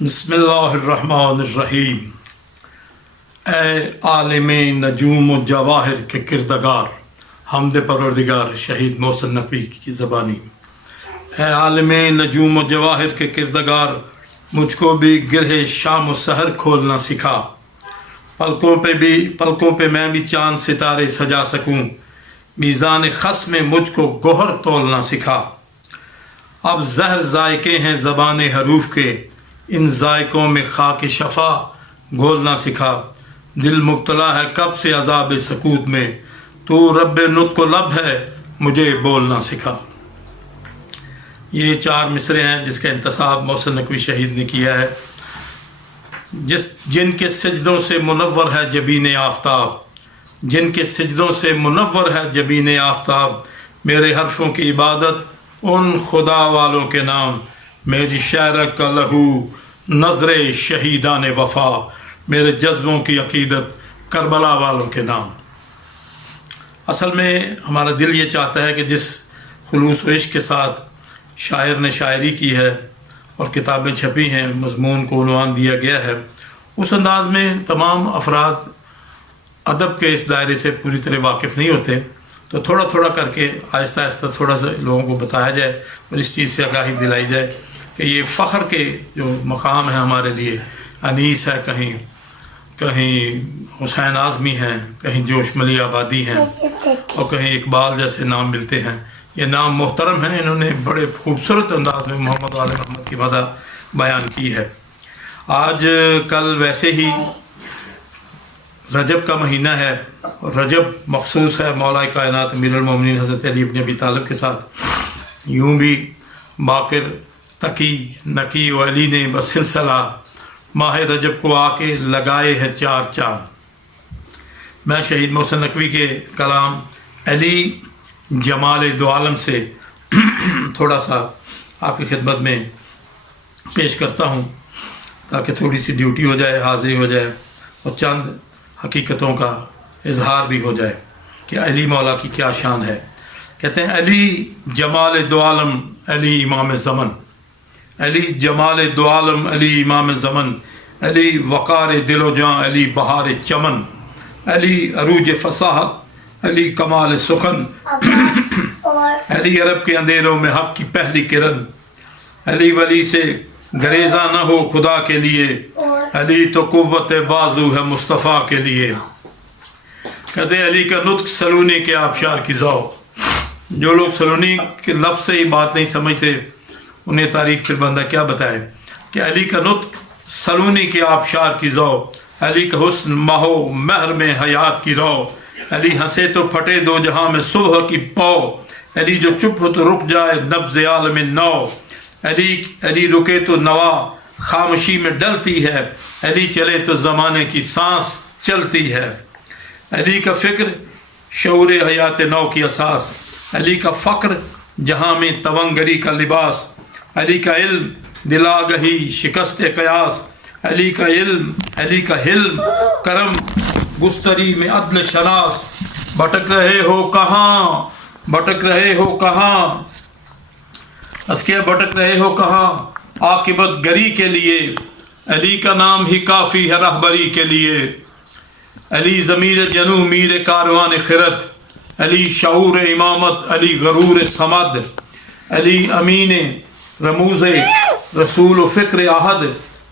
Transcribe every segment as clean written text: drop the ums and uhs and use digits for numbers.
بسم اللہ الرحمن الرحیم۔ اے عالم نجوم و جواہر کے کردگار، حمد پروردگار شہید محسن نقوی کی زبانی۔ اے عالم نجوم و جواہر کے کردگار، مجھ کو بھی گرہ شام و سحر کھولنا سکھا، پلکوں پہ میں بھی چاند ستارے سجا سکوں، میزان خس میں مجھ کو گوہر تولنا سکھا۔ اب زہر ذائقے ہیں زبان حروف کے، ان ذائقوں میں خاک شفا گھولنا سکھا۔ دل مبتلا ہے کب سے عذاب سکوت میں، تو رب نطق و لب ہے مجھے بولنا سکھا۔ یہ 4 مصرے ہیں جس کا انتصاب محسن نقوی شہید نے کیا ہے۔ جن کے سجدوں سے منور ہے جبین آفتاب، جن کے سجدوں سے منور ہے جبین آفتاب، میرے حرفوں کی عبادت ان خدا والوں کے نام، میری شاعر کا لہو نظر شہیدان وفا، میرے جذبوں کی عقیدت کربلا والوں کے نام۔ اصل میں ہمارا دل یہ چاہتا ہے کہ جس خلوص و عشق کے ساتھ شاعر نے شاعری کی ہے اور کتابیں چھپی ہیں، مضمون کو عنوان دیا گیا ہے، اس انداز میں تمام افراد ادب کے اس دائرے سے پوری طرح واقف نہیں ہوتے، تو تھوڑا تھوڑا کر کے آہستہ آہستہ تھوڑا سا لوگوں کو بتایا جائے اور اس چیز سے آگاہی دلائی جائے کہ یہ فخر کے جو مقام ہے ہمارے لیے، انیس ہے، کہیں حسین اعظمی ہیں، کہیں جوش ملی آبادی ہیں، اور کہیں اقبال جیسے نام ملتے ہیں۔ یہ نام محترم ہیں، انہوں نے بڑے خوبصورت انداز میں محمد وال محمد کی مدح بیان کی ہے۔ آج کل ویسے ہی رجب کا مہینہ ہے، اور رجب مخصوص ہے مولا کائنات امیر المومنین حضرت علی بن ابی طالب کے ساتھ۔ یوں بھی باقر تقی نقی و علی نے بسلسلہ ماہ رجب کو آ کے لگائے ہیں 4 چاند۔ میں شہید محسن نقوی کے کلام علی جمال دو عالم سے تھوڑا سا آپ کی خدمت میں پیش کرتا ہوں، تاکہ تھوڑی سی ڈیوٹی ہو جائے، حاضری ہو جائے، اور چند حقیقتوں کا اظہار بھی ہو جائے کہ علی مولا کی کیا شان ہے۔ کہتے ہیں علی جمال دو عالم علی امام زمن، علی جمال دو عالم علی امام زمن، علی وقار دل و جاں علی بہار چمن، علی عروج فصاحت علی کمال سخن، علی عرب کے اندھیروں میں حق کی پہلی کرن، علی ولی سے گریزاں نہ ہو خدا کے لیے، علی تو قوت بازو ہے مصطفیٰ کے لیے۔ کہتے ہیں علی کا نطق سلونی کے آبشار کی ذوق۔ جو لوگ سلونی کے لفظ سے ہی بات نہیں سمجھتے، انہیں تاریخ پھر بندہ کیا بتائے کہ علی کا نطق سلونی کے آبشار کی ذوق، علی کا حسن ماہو مہر میں حیات کی رو، علی ہنسے تو پھٹے دو جہاں میں صبح کی پو، علی جو چپ ہو تو رک جائے نبض عالم نو، علی رکے تو نوا خاموشی میں ڈلتی ہے، علی چلے تو زمانے کی سانس چلتی ہے، علی کا فکر شعور حیات نو کی اساس، علی کا فقر جہاں میں تونگری کا لباس، علی کا علم دل آگہی شکست قیاس، علی کا علم علی کا حلم کرم گستری میں عدل شناس، بھٹک رہے ہو کہاں بھٹک رہے ہو کہاں، اسکے بھٹک رہے ہو کہاں عاقبت گری کے لیے، علی کا نام ہی کافی ہے رہبری کے لیے، علی ضمیر جنو میر کاروان خرد، علی شعور امامت علی غرور صمد، علی امین رموز رسول و فکر احد،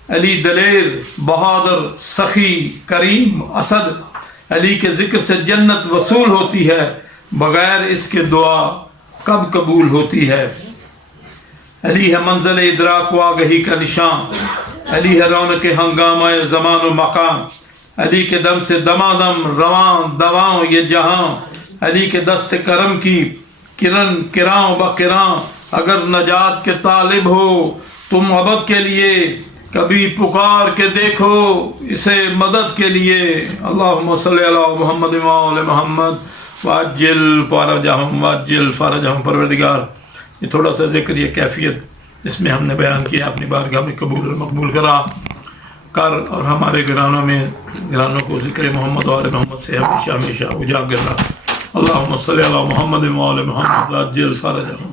علی دلیر بہادر سخی کریم اسد، علی کے ذکر سے جنت وصول ہوتی ہے، بغیر اس کے دعا کب قبول ہوتی ہے، علی ہے منزل ادراک و آگہی کا نشان، علی ہے رونق ہنگامہ زمان و مقام، علی کے دم سے دمادم رواں دواں یہ جہاں، علی کے دست کرم کی کرن کراں بکراں، اگر نجات کے طالب ہو تم ابد کے لیے، کبھی پکار کے دیکھو اسے مدد کے لیے۔ اللہم صلی علی محمد و آل محمد وعجل فرجہم وعجل فرجہم۔ پروردگار یہ تھوڑا سا ذکر، یہ کیفیت جس میں ہم نے بیان کیا، اپنی بارگاہ میں قبول اور مقبول کر اور ہمارے گھرانوں کو ذکر محمد و آل محمد سے ہمیشہ اجاگر رکھ۔ اللہم صلی علی محمد و آل محمد وعجل فرجہم۔